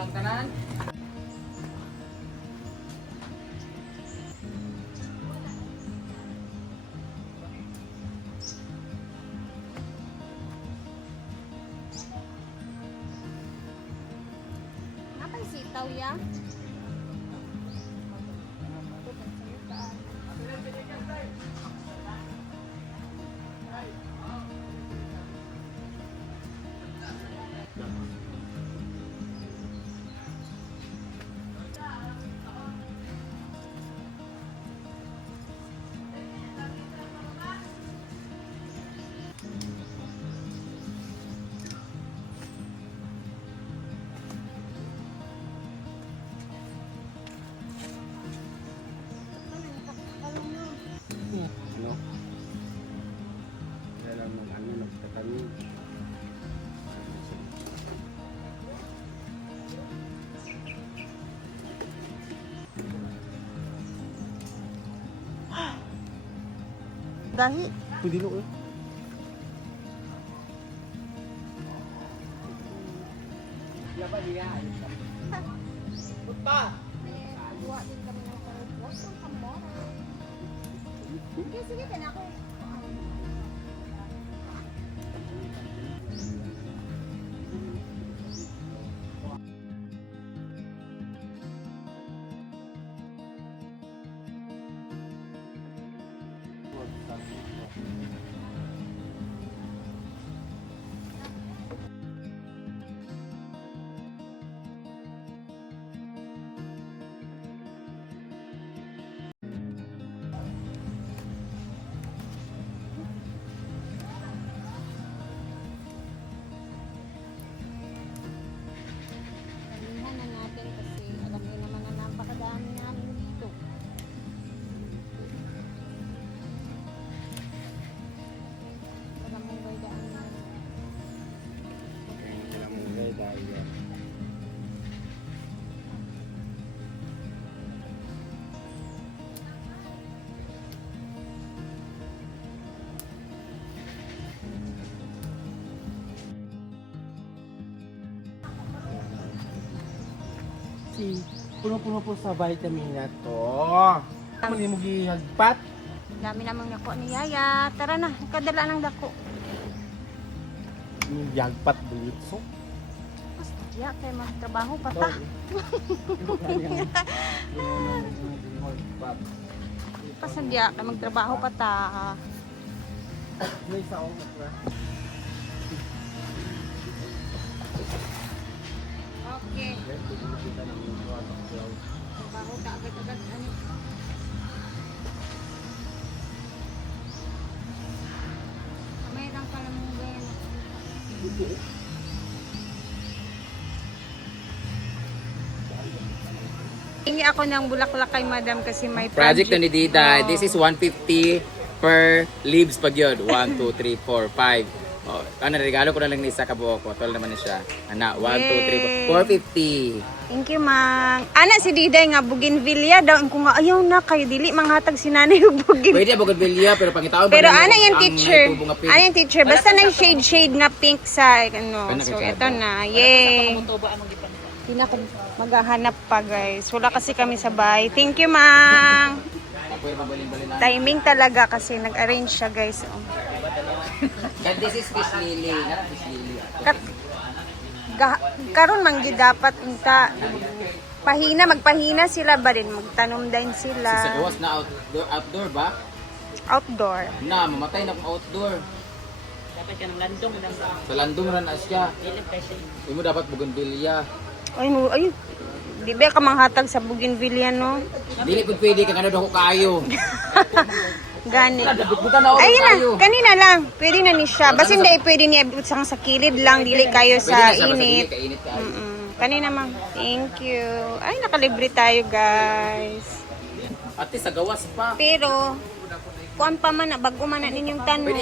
ang tanan. Napay sitaw ya? Ano? Kaya lang nagtatanim. Dahi. Pwede no eh. Laba niya. Puta! Buwa din kami ng karupos. Ang kamora. Sige, sige. Kaya ako. Sabihan na natin kasi alam niyo naman na napakadami namin dito. Alam mo ba daan na? Alam mo guys, dahil yan. Puno-puno po sa vitamin na to. Muli mo gihagpat. Dami namang nako ni Yaya. Tara na, kadala ng dako. Gihagpat bulit so. Mas ya kay magtrabaho pa ta. Pasadya kay magtrabaho pa ta. May saong na. Okay. Trabaho ta agad-agad ani. May rang pala mong ganyan. Hingi ako ng bulaklak kay madam kasi may Project na ni Dida. Oh. This is 150 per leaves pag yun. 1, 2, 3, 4, 5. Oh, ano, regalo ko na lang ni isa ka buhok ko. Tol naman na siya. Ana, 1, 2, 3, 4. 450. Thank you, Mang. Ana si Diday nga bougainvillea daw ko nga ayaw na kayo dili manghatag si nanay og bougainvillea. Pwede ang bougainvillea pero pangitaon Pero ba ana nila yung ang teacher. may tubo nga pink? Ana yung teacher. Basta na shade nga pink sa ano. Kana So kay ito na. Yay. Pinaka maghahanap pa guys. Wala kasi kami sa bahay. Thank you, Mang. Pwede mabalin-balin na. Timing talaga kasi nag-arrange siya guys. Oh. And this is fish lily. Not fish lily. Karon man gid dapat unta magpahina sila ba rin magtanom din Sa sila. gawas na outdoor ba? Outdoor. Na, mamatay na kung outdoor. Dapat ka ng landong lang ba? Sa landong ran na siya. Ilang peso. Hindi mo dapat bougainvillea. Ay, di ba ka manghatag sa bougainvillea no? Dili ko pwede kang ano daw ko kayo. Gani. Buta na ako Ayun kayo. na, kanina lang. Pwede na ni siya. Basta hindi pwede niya ibut sa kilid lang, dili kayo Pwede sa na siya, basta dili init. kainit ka. Kanina mang. Thank you. Ay, nakalibre tayo, guys. Ate, sa gawas pa. Pero, kuan pa man na, bago man na ninyong tanong.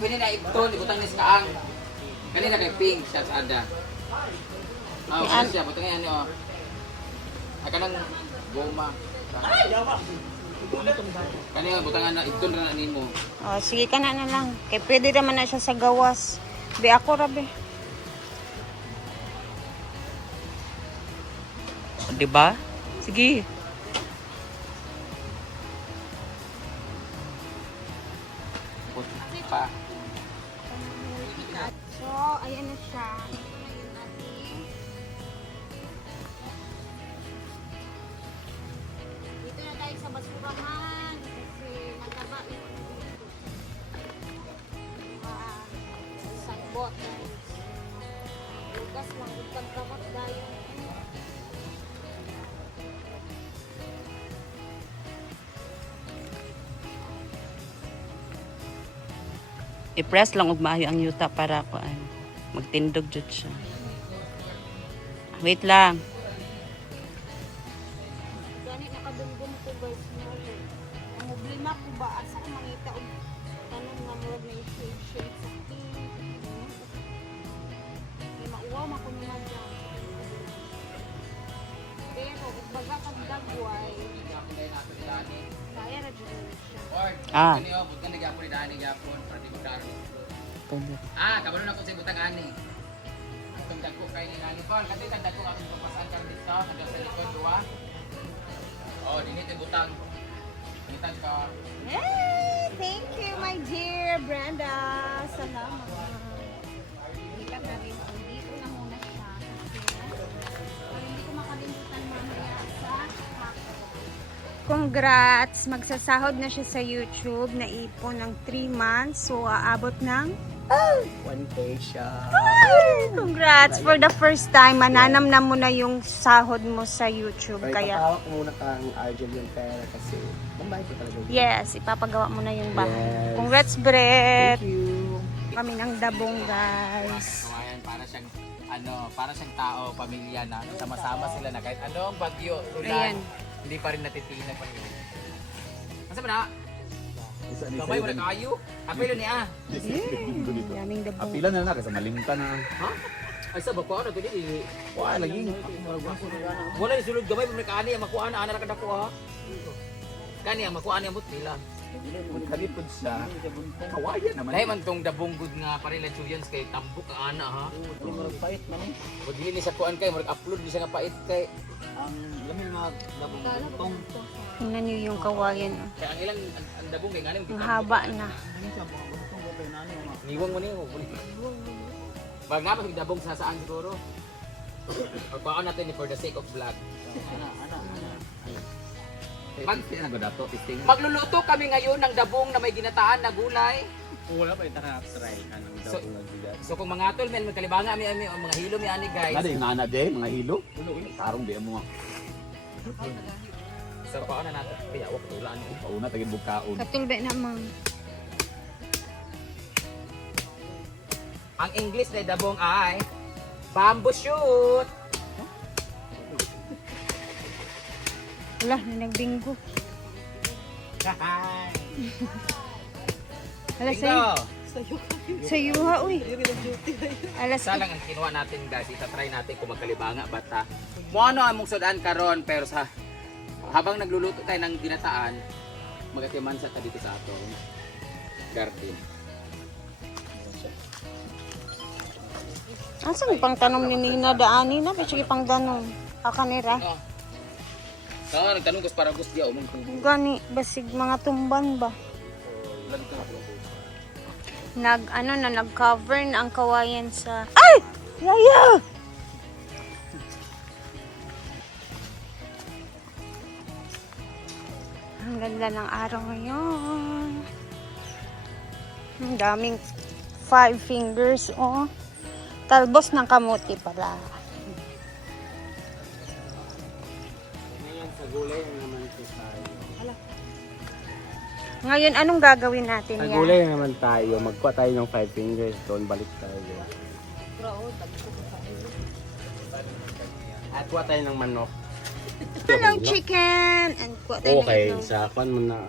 Pwede na ito, ibutang ni Skaang. Kanina kay Pink, siya sa Ada. Ah, Yan. siya, butang yan niyo. Ay, kanang goma. Kanina, butangan na, ito na nimo. Oh, sige ka na lang. Kaya pwede naman na siya sa gawas. Be ako rabe. di ba? Sige. Pa. So, ayan na siya. Ito na yung ating... Dito na tayo sa basurahan. Kasi mataba yung sagbot. Lugas lang. Huwag kamot tayo. I-press lang og maayo ang yuta para magtindog jud siya. Wait lang. Gani nakadungdung ko guys. Ang problema ko ba? Asa ko mangita og tanong nga murag na yung shade sa pink. May mauwaw makunuman dyan. Pero, baga kang dagway, kaya na dyan siya. Ah. Kaniyo, butang nagyapon ni Dani gyapon para di magkaro. Kabalo na ko sa butang ani. Itong dagko kay ni Nani Paul, kasi itong dagko akong papasan kang dito, hanggang sa likod duwa. Oh, dinit yung butang. Ngitan ka. Yay! Thank you, my dear Brenda. Salamat. Ilang na rin. Dito na muna siya. Kasi hindi ko makalimutan mamaya sa hako. Congrats! Magsasahod na siya sa YouTube. Naipon ng 3 months. So, aabot ng 1K siya. congrats! For the first time, mananamnam mo na yung sahod mo sa YouTube. Kaya Kaya, patawag ko muna kang Argel yung pera kasi mambayad ko talaga. yes, ipapagawa mo na yung bahay. Yes. Congrats, Brett! Thank you. Kami ng dabong, guys. Kawayan, para siyang tao, pamilya na, sama-sama sila na kahit anong bagyo, Ayan. ulan, hindi pa rin natitingnan pa rin. Asa ba na? Kamay mo na kayo? Apelo niya. Daming dabong. Apila na na kasi malimta na. Ha? Ay sa bako na pwede. Wala lagi. Wala ni sulod gamay mo kani ang makuha na ana ra kada ko ha. Kani ang makuha niya mut nila. Kalipod siya. Kawayan naman. Dahil man tong dabonggod nga parila chuyans kay tambok ang ana ha. Murag pait man eh. Wag dili ni sa kuan kay murag upload di siya nga pait kay. Ang lamil mga labong Tingnan niyo yung kawayan. Oh. Kaya ang ilang ang dabong kay ngani Ang haba na. niwang mo ni mo. Wag nga pa dabong sa saan siguro. Or kuha natin ni for the sake of vlog. Pag magluluto kami ngayon ng dabong na may ginataan na gulay. wala pa itara try kanang So- daw nagbigat. So kung mga tol men magkalibanga mi ang mga hilo mi ani guys. Nada yung nana de mga hilo. Tarong di mo. So paano na natin? Kaya wag ulan. Pauna tagin bukaon. Katulbe naman. Ang English na dabong ay bamboo shoot. Wala, na nagbinggo. Alas Bingo. sa'yo ha, uy. Alas Isa lang ang kinuha natin guys. Itatry natin kung magkalibanga bata. Mo ano among sudan karon pero sa habang nagluluto tayo ng dinataan, magatimansa ta dito sa atong garden. Asan pang tanong ni Nina daani na? Sige pang tanong. Akanira. No. So, nagtanong ko para gusto diya umong Gani, basig mga tumban ba? Nag-cover na ang kawayan sa... Ay! Yaya! Ang ganda ng araw ngayon. Ang daming 5 fingers, oh. Talbos ng kamuti pala. Ngayon sa gulay naman ito tayo. Ngayon, anong gagawin natin Sa yan? gulay naman tayo. Magkuha tayo ng 5 fingers. Doon balik tayo. At kuha tayo ng manok. Ng chicken! And kuha tayo ng Okay, itlog. sa kwan mo na.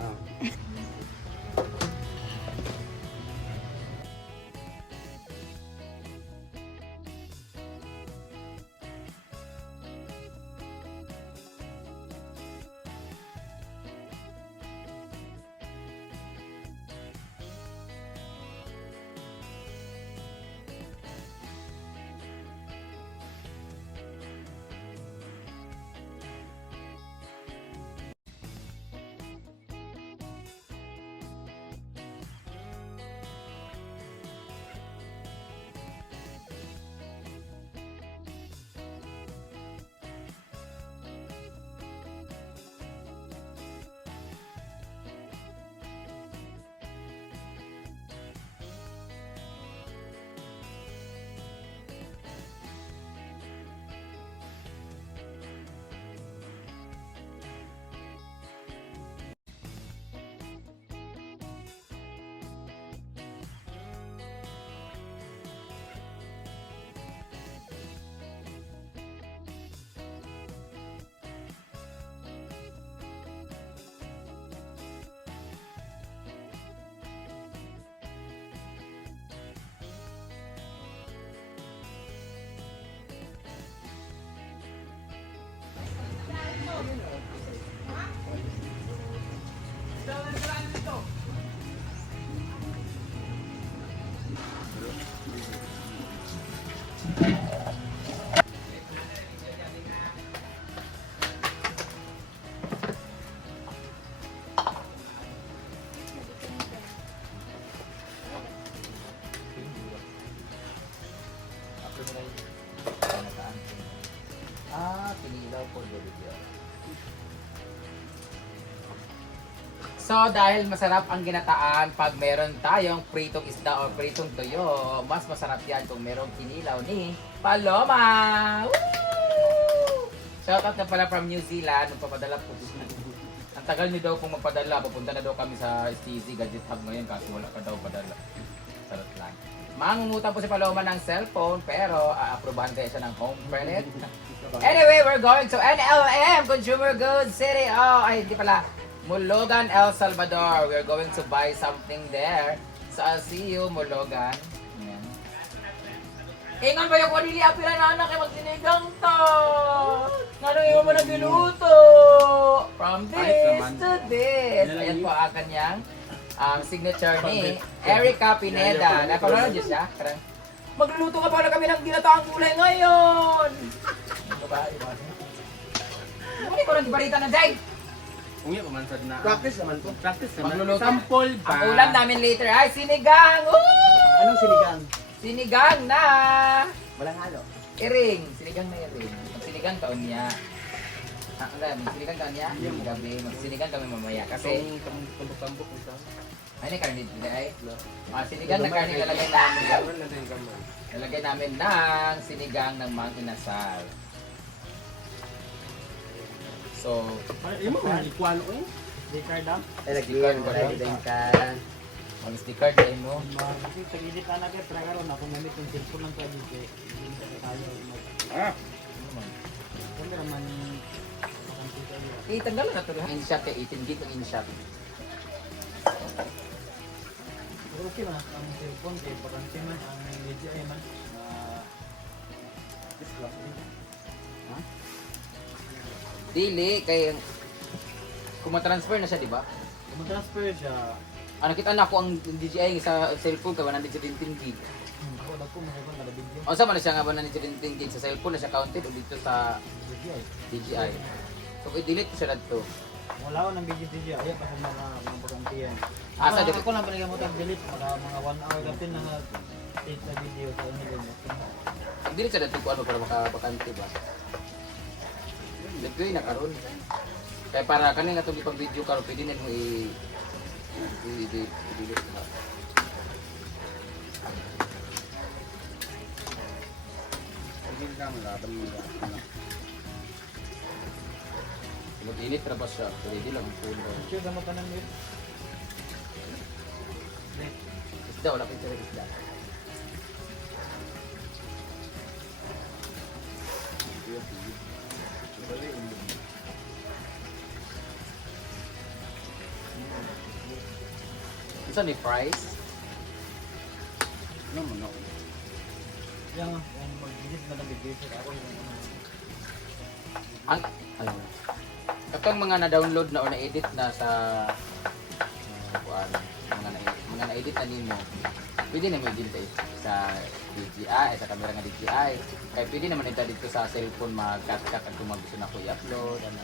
So, dahil masarap ang ginataan pag meron tayong pritong isda o pritong tuyo, mas masarap yan kung merong kinilaw ni Paloma! Woo! Shoutout na pala from New Zealand, nagpapadala po. Ang tagal niyo daw kung magpadala, pupunta na daw kami sa Steezy Gadget Hub ngayon kasi wala ka daw padala. Sarap lang. Mangungutang po si Paloma ng cellphone pero aaprubahan kaya siya ng home credit. Anyway, we're going to NLM, Consumer Goods City. Oh, ay, hindi pala. Mologan, El Salvador. We're going to buy something there. So, I'll see you, Mologan. Ayan. Ingon ba yung kanili apila na anak ay magsinigang to? Nanong iwan mo na giluto? From this to this. Ayan po ang kanyang signature ni Erica Pineda. Napanood niyo siya? Karang, magluluto ka pa na kami ng ginataang gulay ngayon! Hindi ko lang ibalita na, Jay! Unya pa man sad na. Practice naman to. Practice Magluluto. Sample ba? Ang ulam namin later ay sinigang! Woo! Anong sinigang? Sinigang na! Walang halo. Iring! Sinigang na iring. Sinigang taon niya. Alam, sinigang taon niya? Gabi. Magsinigang kami mamaya. Kasi, Tambok-tambok ito. ano yung karne dito ay? Sinigang na karne lalagay namin. Lalagay namin ng sinigang ng mga inasal. So, Imo man ikuan ko eh. Di karda. Ay, Sticker ko lang. din ka. mag-sticker tayo mo. Kasi tagilid na natin pero karon ako namit yung cellphone lang tayo dito. Hindi tayo mag. Kami naman pakanti tayo. Tanggal na ito. In-shot kay 18 gig ang in-shot. Pero okay man ang cellphone kay pakanti man ang media ay man. Dili, kay kumatransfer na siya, di ba? Kung transfer siya, Nakita na ako ang DJI sa cellphone kay 117 gig. ako na po makikita na video. O sa man na siya nga 117 gig sa cellphone na siya counted o dito sa DJI. DJI. So, i-delete ko siya dito. Wala ko ng video DJI pa sa mga pagantiyan. Asa dito? Ako lang pala mo delete mga 1 hour kapin na take sa video sa inyo. I-delete siya dito kung ano para makabakante ba. Dito na karon. Kaya para kanina itong ipag-video karon pwede na mo i-delete na. Hindi ka malaban mo. Mag-delete na ba siya? Pwede lang ang phone daw. Sure sa matanan mo. Isda, wala kang tira isda. Isa ni price? Ano mo no? Yang mag-delete na ng video ako yung Ang ano? Katong mga na-download na o na-edit na sa mga na-edit na nimo. Pwede na mo i-delete sa DJI, sa camera nga DJI. Kaya pwede naman ito dito sa cellphone mag-cut-cut at kung gusto na ko i-upload. Ano.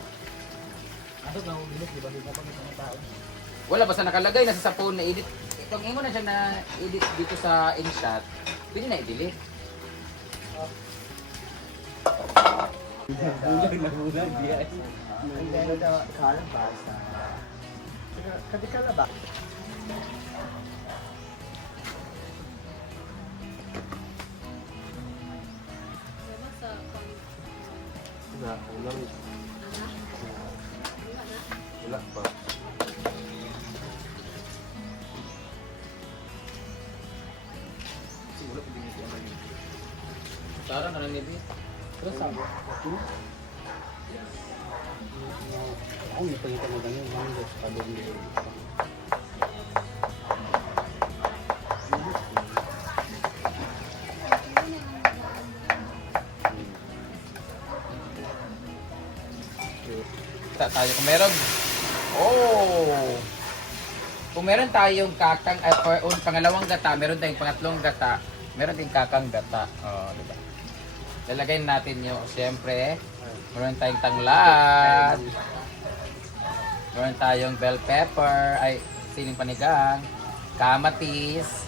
ano na delete di ba di pa mga tao? Wala basta nakalagay na sa phone na edit. Itong imo na siya na edit dito sa InShot. Pwede na i-delete. Bulag dia. Ang gano'n daw kalabasa. Kadi kalaba. Wala pa. Tara na lang maybe. Terus apa? Ako may pagkita mo ganyan, mga padong dito. Tayo kung meron. Oh! Kung meron tayong kakang pangalawang gata, meron tayong pangatlong gata, meron tayong kakang gata. Oh, di ba? Lalagay natin yung siyempre, meron tayong tanglad. Meron tayong bell pepper, ay siling panigang, kamatis.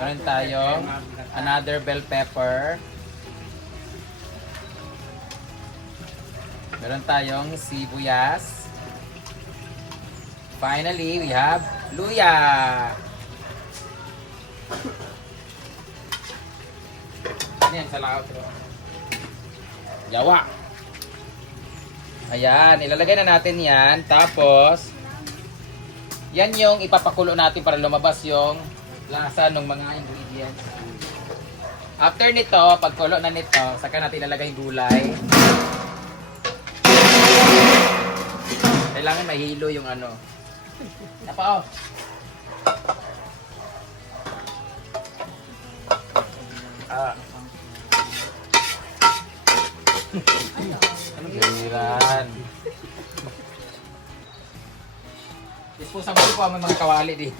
Meron tayong another bell pepper. Meron tayong sibuyas. Finally, we have luya. Ano yan sa laot? Yawa. Ayan, ilalagay na natin yan. Tapos, yan yung ipapakulo natin para lumabas yung lasa ng mga ingredients. After nito, pagkulo na nito, saka natin ilalagay yung gulay. Kailangan mahilo yung ano. Napao. Ah. Anong galiran? Disposable po ang mga kawali di.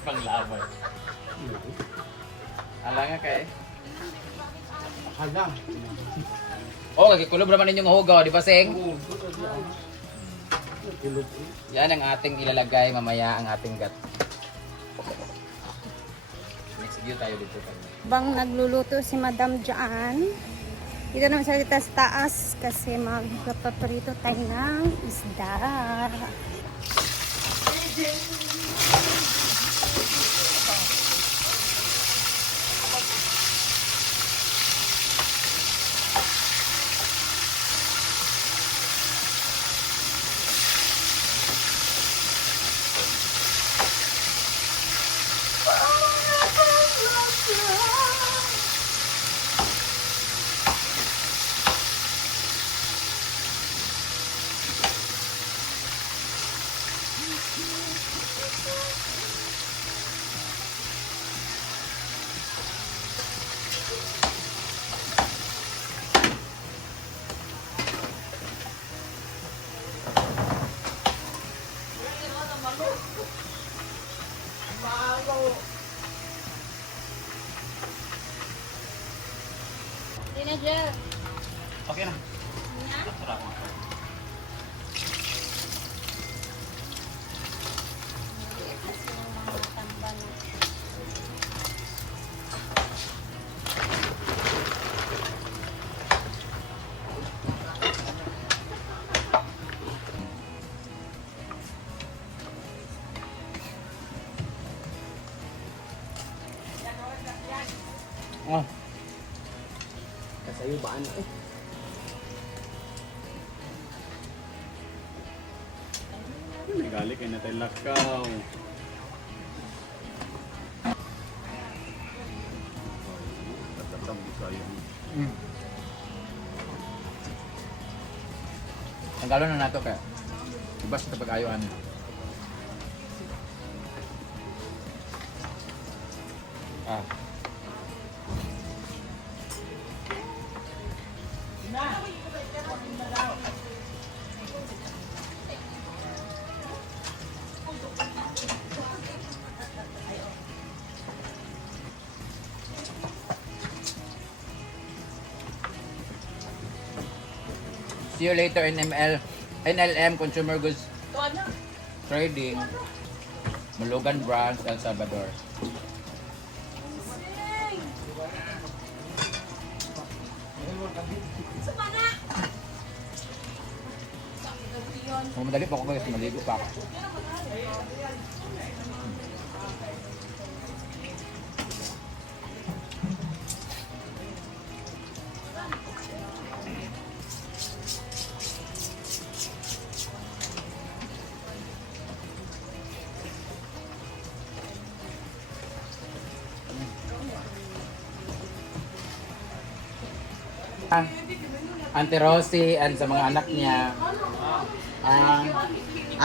Panglaban. Ala nga kay. Hala. Oh, kagikulob naman ninyong hugaw, di ba, Seng? Yan ang ating ilalagay mamaya, ang ating gat. Next view tayo dito. Bang nagluluto si Madam dyan. Dito naman sa taas kasi magpapaprito tayo ng isda. Teenager. Okay na. Oh. Kasayo ba ano eh? Nagali kay natay lakaw. Tatatabo sayo. Tanggalon na nato kaya. Iba sa pag-ayuan. Ah. See you later NLM Consumer Goods Trading, Mulugan Branch, El Salvador. Kung madali pa ako guys, maligo pa ako. Auntie Rosie and sa mga anak niya.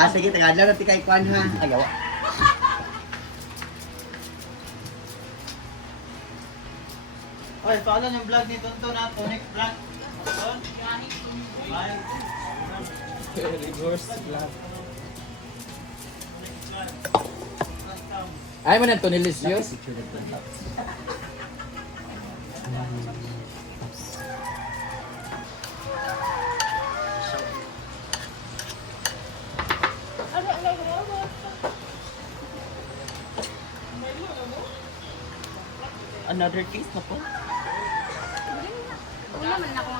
Sige, tagadlaw na tikay kwan ha. Agawa. Oy, follow yung vlog ni Tonto na Tonic Vlog. Ay mo na ito nilisius. Another case na po. Wala man ako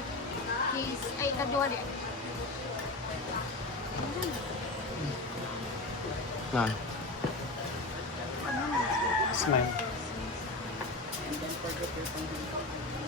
case ay kadwa di. Na. Smile. And then forget your pang